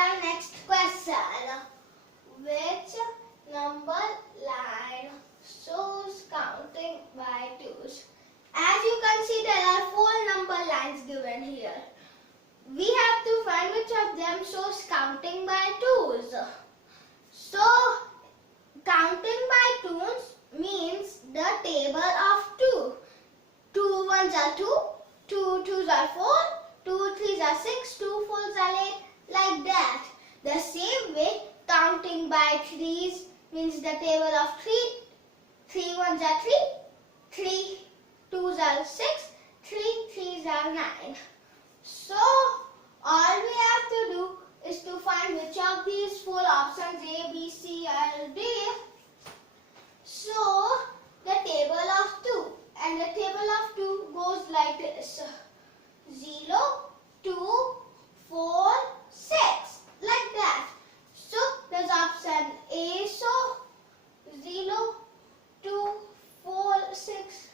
our next question. Which number line shows counting by twos? As you can see, there are 4 number lines given here. We have to find which of them shows counting by twos. So, counting by twos means the table of 2. 2 ones are 2, 2 twos are 4, 2 threes are 6, 2 fours are 8, like that. The same way, counting by threes means the table of 3. 3 ones are 3, 3 twos are 6, 3 threes are 9. So, all we have to do is to find which of these 4 options A, B, C or D show the table of 2. And the table of 2 goes like this. 0, 2, 4, 6. Like that. So, there's option A, so 0, 2, 4, 6.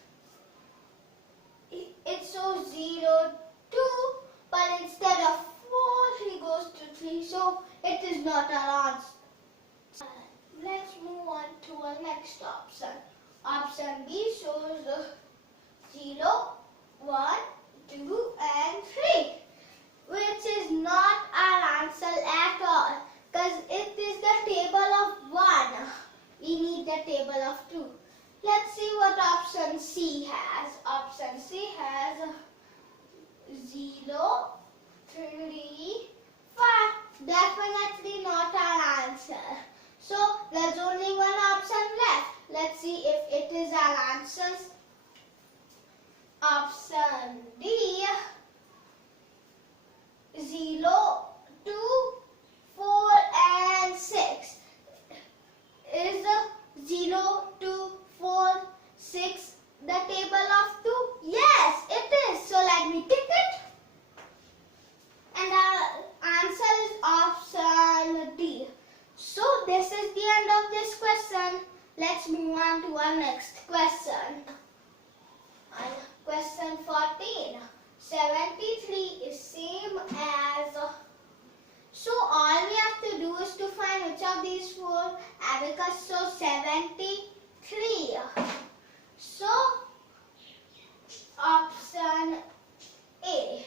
It shows 0, 2, but instead of 4, he goes to 3. So, it is not our answer. Let's move on to our next option. Option B shows 0, 1, 2 and 3, which is not our answer at all, because it is the table of 1. We need the table of 2. Let's see what option C has. Option C has 0, 3, 5. Definitely not our answer. So, there's only one option left. Let's see if it is our answers. Option D, 0, 2, 4 and 6. Is 0, 2, 4, 6 the table of 2? Yes, it is. So let me tick it. And our answer is option D. So this is the end of this question. Let's move on to our next question. Question 14. 73 is same as. So all we have to do is to find which of these 4 abacus so 73. So option A.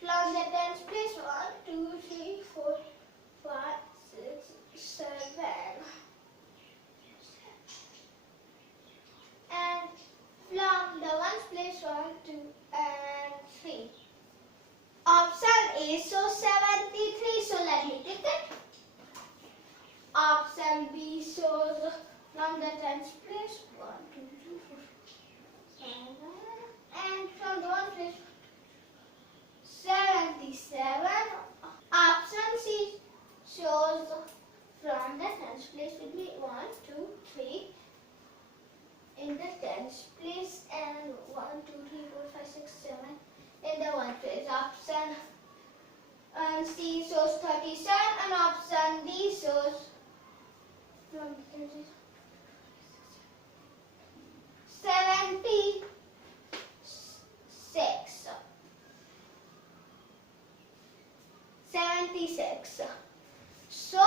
From the tens place 1, 2, 3, 4, 5, 6, 7. And from the ones place 1, 2 and 3. Option A shows 73, so let me tick it. Option B shows from the tens place 1, 2, 3, 4, 7. And from the one place 77. Option C shows from the tens place will be 1, 2, 3 in the tens place and 1, 2, 3, 4, 5, 6, 7 in the one place. Option C shows 37 and option D shows 76. So,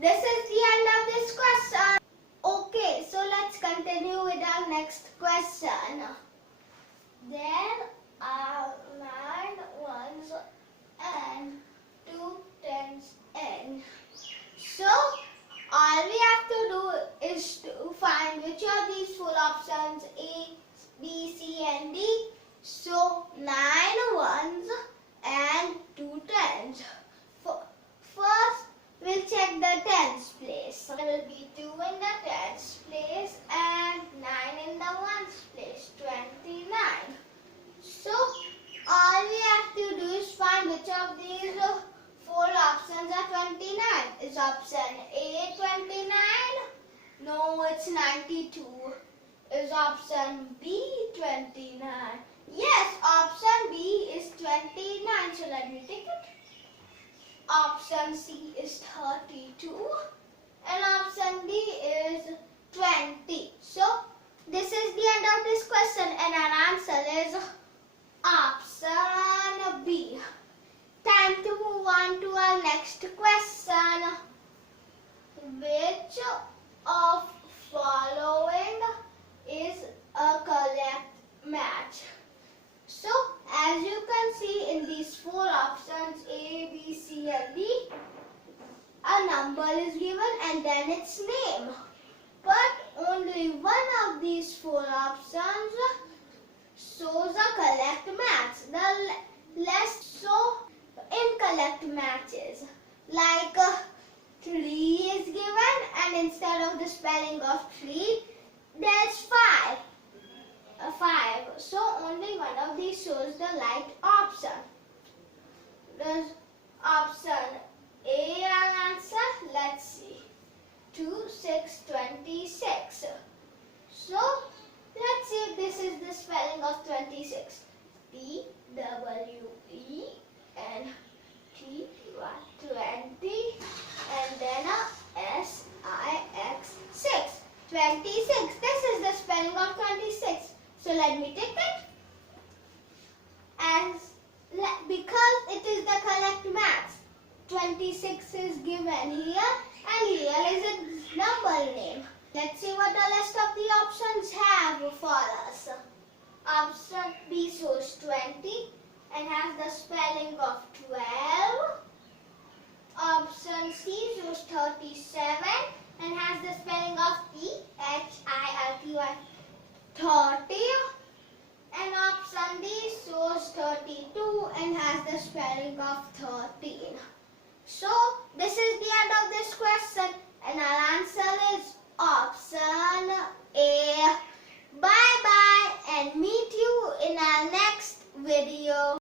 this is the end of this question. Okay, so let's continue with our next question. There are 9 ones and 2 tens n. So, all we have to do is to find which of these 4 options A, B, C and D show 9 ones and 2 tens. First, we'll check the tens place. There will be 2 in the tens place and 9 in the ones place, 29. So, all we have to do is find which of these 4 options are 29. Is option A 29? No, it's 92. Is option B 29? Yes, option B is 29. So let me take it. Option C is 32 and option D is 20. So this is the end of this question and our answer is option B. Time to move on to our next question. as you can see in these four options A, B, C and D, a number is given and then its name. But only one of these four options shows a correct match. The rest show incorrect matches. Like 3 is given and instead of the spelling of 3, there's 5. 5. So only one of these shows the right option. The option A our answer. Let's see. 2, 6, 26. So let's see if this is the spelling of 26. T W E N T Y 20 and then a S I X 6. 26. This is the spelling of 26. So let me take it. Because it is the correct match. 26 is given here and here is a number name. Let's see what the rest of the options have for us. Option B shows 20 and has the spelling of 12. Option C shows 37 and has the spelling of THIRTY 30. And option D shows 32 and has the spelling of 13. So this is the end of this question and our answer is option A. Bye bye and meet you in our next video.